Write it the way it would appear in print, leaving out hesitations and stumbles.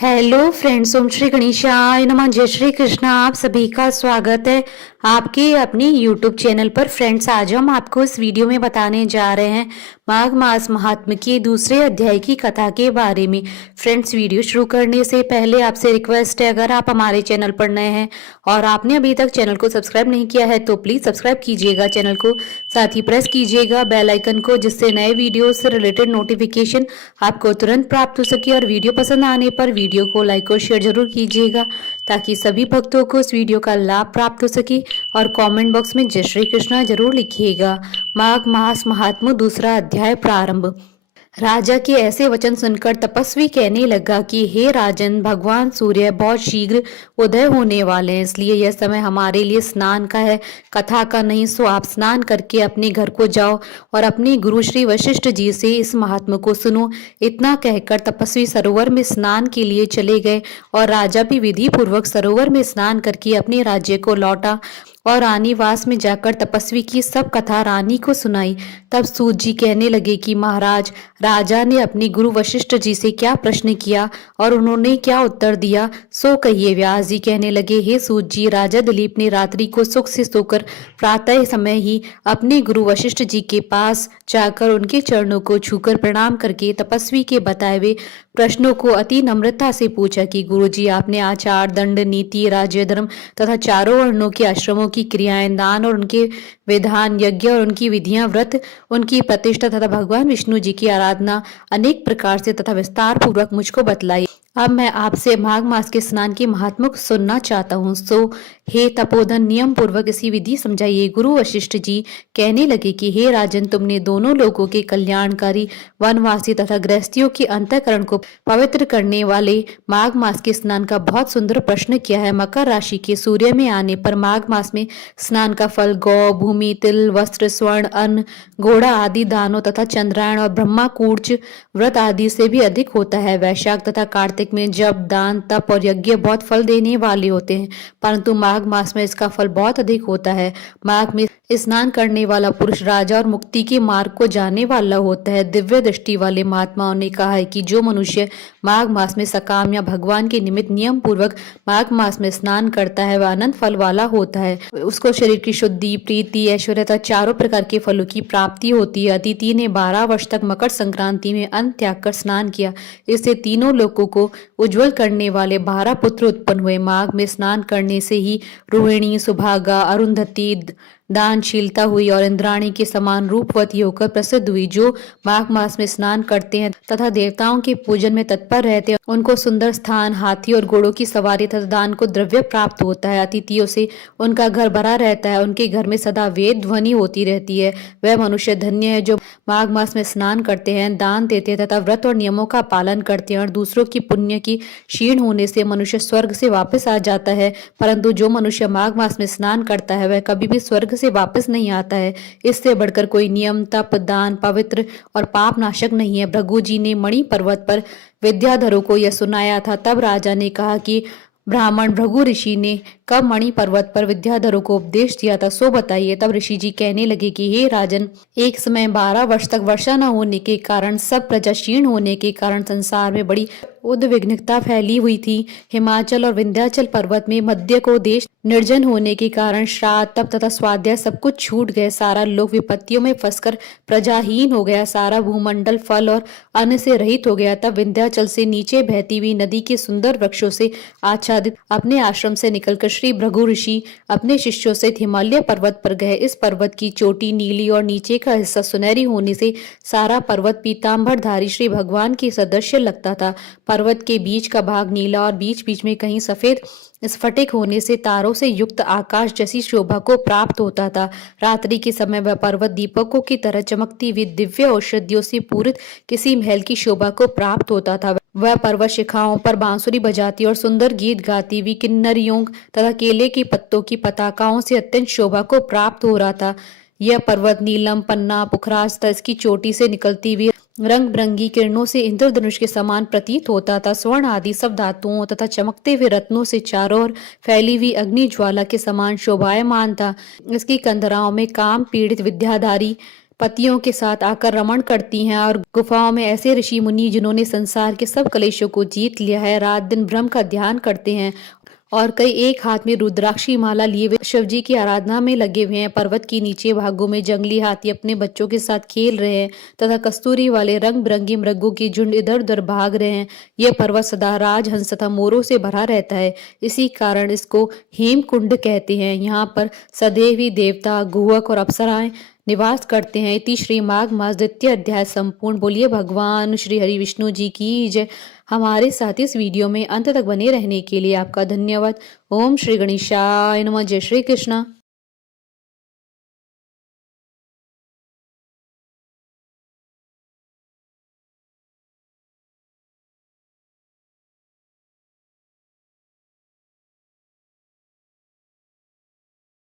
Hello friends, ओम श्री गणेशाय नमः। जय श्री कृष्ण। आप सभी का स्वागत है आपके अपने यूट्यूब चैनल पर। फ्रेंड्स, आज हम आपको इस वीडियो में बताने जा रहे हैं माघ मास महात्म्य के दूसरे अध्याय की कथा के बारे में। फ्रेंड्स, वीडियो शुरू करने से पहले आपसे रिक्वेस्ट है, अगर आप हमारे चैनल पर नए हैं और आपने अभी तक चैनल को सब्सक्राइब नहीं किया है तो प्लीज सब्सक्राइब कीजिएगा चैनल को, साथ ही प्रेस कीजिएगा बेल आइकन को, जिससे नए वीडियो से रिलेटेड नोटिफिकेशन आपको तुरंत प्राप्त हो सके। और वीडियो पसंद आने पर वीडियो को लाइक और शेयर जरूर कीजिएगा ताकि सभी भक्तों को इस वीडियो का लाभ प्राप्त हो सके। और कमेंट बॉक्स में जय श्री कृष्णा जरूर लिखिएगा। माघ मास महात्म्य दूसरा अध्याय प्रारंभ। राजा के ऐसे वचन सुनकर तपस्वी कहने लगा कि हे राजन, भगवान सूर्य बहुत शीघ्र उदय होने वाले हैं, इसलिए यह समय हमारे लिए स्नान का है, कथा का नहीं। सो आप स्नान करके अपने घर को जाओ और अपने गुरु श्री वशिष्ठ जी से इस महात्मा को सुनो। इतना कहकर तपस्वी सरोवर में स्नान के लिए चले गए और राजा भी विधि पूर्वक सरोवर में स्नान करके अपने राज्य को लौटा और रानीवास में जाकर तपस्वी की सब कथा रानी को सुनाई। तब सूत जी कहने लगे कि महाराज, राजा ने अपने गुरु वशिष्ठ जी से क्या प्रश्न किया और उन्होंने क्या उत्तर दिया, सो कहिए। व्यास जी कहने लगे, हे सूत जी, राजा दिलीप ने रात्रि को सुख से सोकर प्रातः समय ही अपने गुरु वशिष्ठ जी के पास जाकर उनके चरणों को छूकर प्रणाम करके तपस्वी के बताए हुए प्रश्नों को अति नम्रता से पूछा कि गुरु जी, आपने आचार, दंड, नीति, राज्य, धर्म तथा चारों वर्णों के आश्रमों की क्रियाएं, दान और उनके विधान, यज्ञ और उनकी विधियां, व्रत, उनकी प्रतिष्ठा तथा भगवान विष्णु जी की आराधना अनेक प्रकार से तथा विस्तार पूर्वक मुझको बतलाई। अब मैं आपसे माघ मास के स्नान के महात्मा को सुनना चाहता हूँ, सो हे तपोधन, नियम पूर्वक इसी विधि समझाइए। गुरु वशिष्ठ जी कहने लगे कि हे राजन, तुमने दोनों लोगों के कल्याणकारी, वनवासी तथा गृहस्थियों के अंतःकरण को पवित्र करने वाले माघ मास के स्नान का बहुत सुंदर प्रश्न किया है। मकर राशि के सूर्य में आने पर माघ मास में स्नान का फल गौ, भूमि, तिल, वस्त्र, स्वर्ण, अन्न, घोड़ा आदि दानों तथा चंद्रायण और ब्रह्मा कूर्च व्रत आदि से भी अधिक होता है। वैशाख तथा कार्तिक में जब दान, तप और यज्ञ बहुत फल देने वाले होते हैं, परंतु माघ मास में इसका फल बहुत अधिक होता है। माघ में स्नान करने वाला पुरुष राजा और मुक्ति के मार्ग को जाने वाला होता है। दिव्य दृष्टि वाले महात्माओं ने कहा है कि जो मनुष्य माघ मास में सकाम या भगवान के निमित्त नियम पूर्वक माघ मास में स्नान करता है, वह अनंत फल वाला होता है। उसको शरीर की शुद्धि, प्रीति, ऐश्वर्य तथा चारों प्रकार के फलों की प्राप्ति होती है। अदिति ने 12 वर्ष तक मकर संक्रांति में अन्न त्याग कर स्नान किया। इससे तीनों लोगों को उज्जवल करने वाले 12 पुत्र उत्पन्न हुए। माघ में स्नान करने से ही रोहिणी, सुभागा, अरुंधति दानशीलता हुई और इंद्राणी के समान रूपवती होकर प्रसिद्ध हुई। जो माघ मास में स्नान करते हैं तथा देवताओं के पूजन में तत्पर रहते हैं, उनको सुंदर स्थान, हाथी और घोड़ों की सवारी तथा दान को द्रव्य प्राप्त होता है। अतिथियों से उनका घर भरा रहता है, उनके घर में सदा वेद ध्वनि होती रहती है। वह मनुष्य धन्य है जो माघ मास में स्नान करते हैं, दान देते हैं तथा व्रत और नियमों का पालन करते हैं। और दूसरों की पुण्य की क्षीण होने से मनुष्य स्वर्ग से वापस आ जाता है, परंतु जो मनुष्य माघ मास में स्नान करता है वह कभी भी स्वर्ग से वापस नहीं आता है। इससे बढ़कर कोई नियम, तप, दान, पवित्र और पाप नाशक नहीं है। भृगु जी ने मणि पर्वत पर विद्याधरों को यह सुनाया था। तब राजा ने कहा कि ब्राह्मण भृगु ऋषि ने कब मणि पर्वत पर विद्याधरों को उपदेश दिया था, सो बताइए। तब ऋषि जी कहने लगे कि हे राजन, एक समय 12 वर्ष तक वर्षा न होने के कारण, सब प्रजा क्षीण होने के कारण संसार में बड़ी उद्विग्नता फैली हुई थी। हिमाचल और विंध्याचल पर्वत में मध्य को देश निर्जन होने के कारण श्राद्ध, तप तथा स्वाध्याय सब कुछ छूट गए। सारा लोक विपत्तियों में फंसकर प्रजाहीन हो गया। सारा भूमंडल फल और अन्न से रहित हो गया। तब विंध्याचल से नीचे बहती हुई नदी के सुंदर वृक्षों से आच्छादित अपने आश्रम से निकलकर श्री भृगु ऋषि अपने शिष्यों से हिमालय पर्वत पर गए। इस पर्वत की चोटी नीली और नीचे का हिस्सा सुनहरी होने से सारा पर्वत पीताम्बरधारी श्री भगवान के सदृश लगता था। पर्वत के बीच का भाग नीला और बीच बीच में कहीं सफेद स्फटिक होने से तारों से युक्त आकाश जैसी शोभा को प्राप्त होता था। रात्रि के समय वह पर्वत दीपकों की तरह चमकती हुई दिव्य औषधियों से पूरित किसी महल की शोभा को प्राप्त होता था। वह पर्वत शिखाओं पर बांसुरी बजाती और सुंदर गीत गाती हुई किन्नरियों तथा केले के पत्तों की पताकाओं से अत्यंत शोभा को प्राप्त हो रहा था। यह पर्वत नीलम, पन्ना, पुखराज तथा इसकी चोटी से निकलती हुई रंग बिरंगी किरणों से इंद्रधनुष के समान प्रतीत होता था। स्वर्ण आदि सब धातुओं तथा चमकते हुए रत्नों से चारों ओर फैली हुई अग्नि ज्वाला के समान शोभायमान था। इसकी कंधराओं में काम पीड़ित विद्याधारी पतियों के साथ आकर रमण करती हैं और गुफाओं में ऐसे ऋषि मुनि जिन्होंने संसार के सब कलेशों को जीत लिया है, रात दिन ब्रह्म का ध्यान करते हैं और कई एक हाथ में रुद्राक्षी माला लिए हुए शिव जी की आराधना में लगे हुए हैं। पर्वत के नीचे भागों में जंगली हाथी अपने बच्चों के साथ खेल रहे हैं तथा कस्तूरी वाले रंग बिरंगी मृगों की झुंड इधर उधर भाग रहे हैं। यह पर्वत सदा राजहंस तथा मोरों से भरा रहता है, इसी कारण इसको हेमकुंड कहते हैं। यहाँ पर सदैव ही देवता, गुहक और अप्सराएं निवास करते हैं। इति श्री माघ मास द्वितीय अध्याय संपूर्ण। बोलिए भगवान श्री हरि विष्णु जी की जय। हमारे साथ इस वीडियो में अंत तक बने रहने के लिए आपका धन्यवाद। ओम श्री गणेशाय नमः। जय श्री कृष्ण।